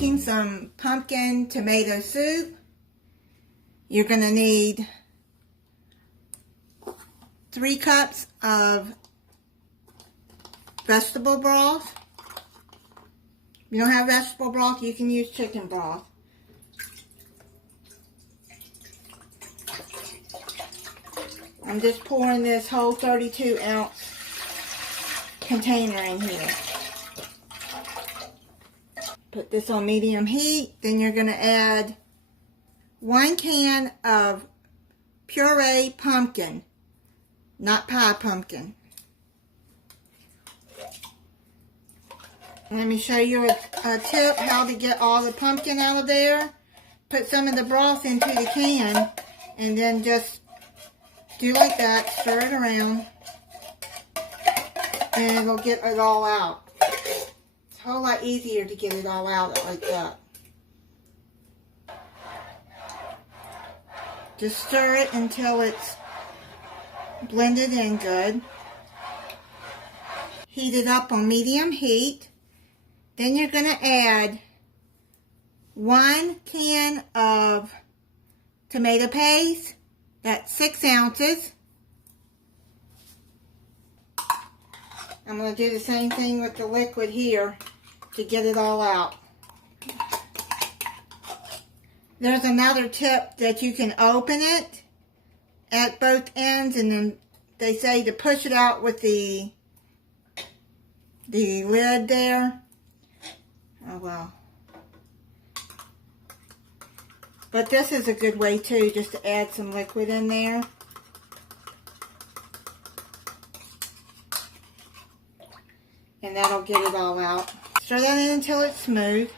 making some pumpkin tomato soup. You're going to need 3 cups of vegetable broth. If you don't have vegetable broth, you can use chicken broth. I'm just pouring this whole 32-ounce container in here. Put this on medium heat. Then you're going to add 1 can of puree pumpkin, not pie pumpkin. Let me show you a tip how to get all the pumpkin out of there. Put some of the broth into the can and then just do like that, stir it around, and it'll get it all out. It's a whole lot easier to get it all out like that. Just stir it until it's blended in good. Heat it up on medium heat. Then you're going to add 1 can of tomato paste. That's 6 ounces. I'm going to do the same thing with the liquid here to get it all out. There's another tip that you can open it at both ends, and then they say to push it out with the lid there. Oh well. But this is a good way too, just to add some liquid in there. And that'll get it all out. Stir that in until it's smooth.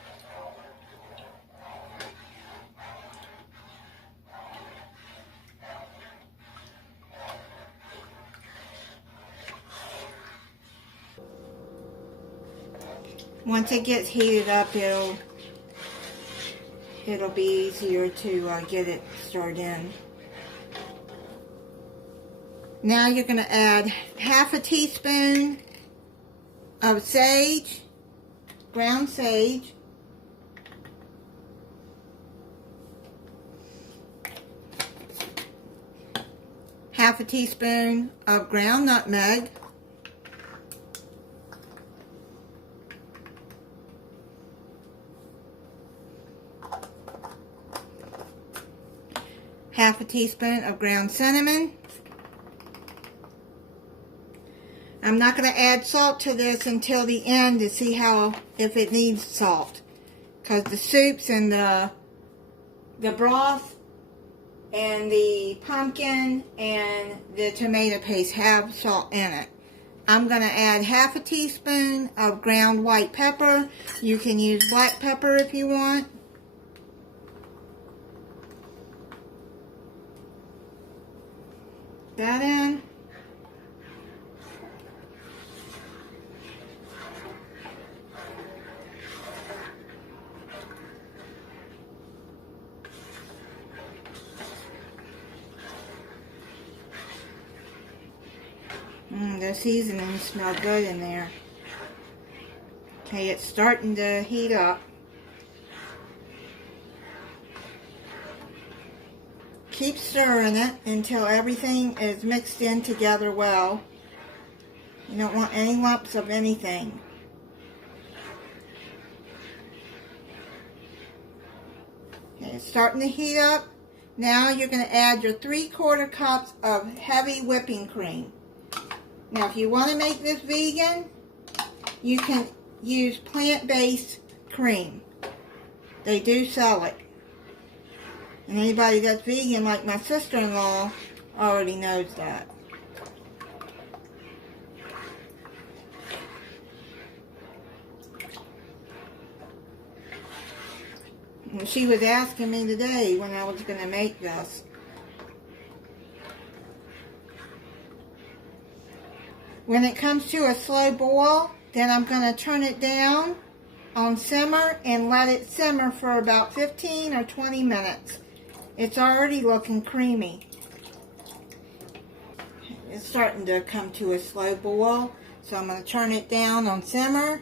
Once it gets heated up, it'll be easier to get it stirred in. Now you're going to add half a teaspoon of sage, ground sage, half a teaspoon of ground nutmeg, half a teaspoon of ground cinnamon. I'm not going to add salt to this until the end to see if it needs salt, because the soups and the broth and the pumpkin and the tomato paste have salt in it. I'm going to add half a teaspoon of ground white pepper. You can use black pepper if you want. That in. The seasonings smell good in there. Okay, it's starting to heat up. Keep stirring it until everything is mixed in together well. You don't want any lumps of anything. Okay, it's starting to heat up. Now you're going to add your 3/4 cups of heavy whipping cream. Now if you want to make this vegan, you can use plant-based cream. They do sell it. And anybody that's vegan, like my sister-in-law, already knows that. And she was asking me today when I was going to make this. When it comes to a slow boil, then I'm going to turn it down on simmer and let it simmer for about 15 or 20 minutes. It's already looking creamy. It's starting to come to a slow boil, so I'm going to turn it down on simmer,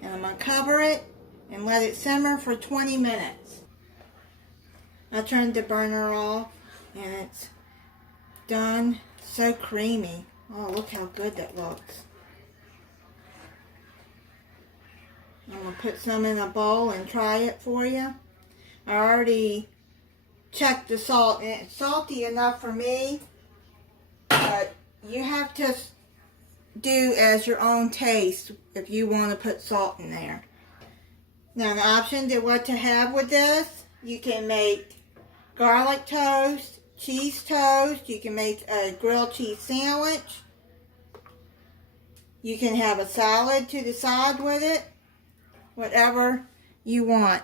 and I'm going to cover it and let it simmer for 20 minutes. I turned the burner off and it's done. So creamy. Oh, look how good that looks. I'm going to put some in a bowl and try it for you. I already checked the salt, and it's salty enough for me, but you have to do as your own taste if you want to put salt in there. Now, the option to what to have with this, you can make garlic toast, cheese toast, you can make a grilled cheese sandwich, you can have a salad to the side with it, whatever you want.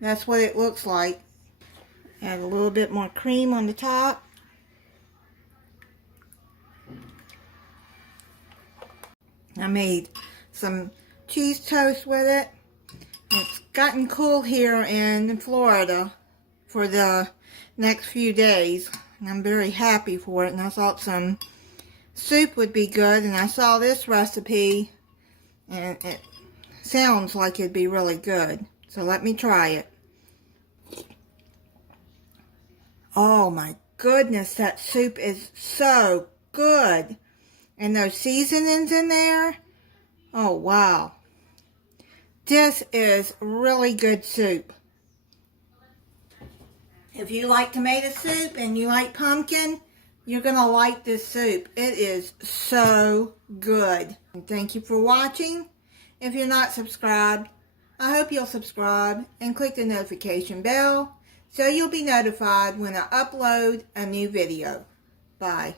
That's what it looks like. Add a little bit more cream on the top. I made some cheese toast with it. It's gotten cool here in Florida for the next few days. And I'm very happy for it. And I thought some soup would be good. And I saw this recipe and it sounds like it'd be really good. So let me try it. Oh my goodness, that soup is so good. And those seasonings in there. Oh wow. This is really good soup. If you like tomato soup and you like pumpkin, you're going to like this soup. It is so good. And thank you for watching. If you're not subscribed, I hope you'll subscribe and click the notification bell so you'll be notified when I upload a new video. Bye.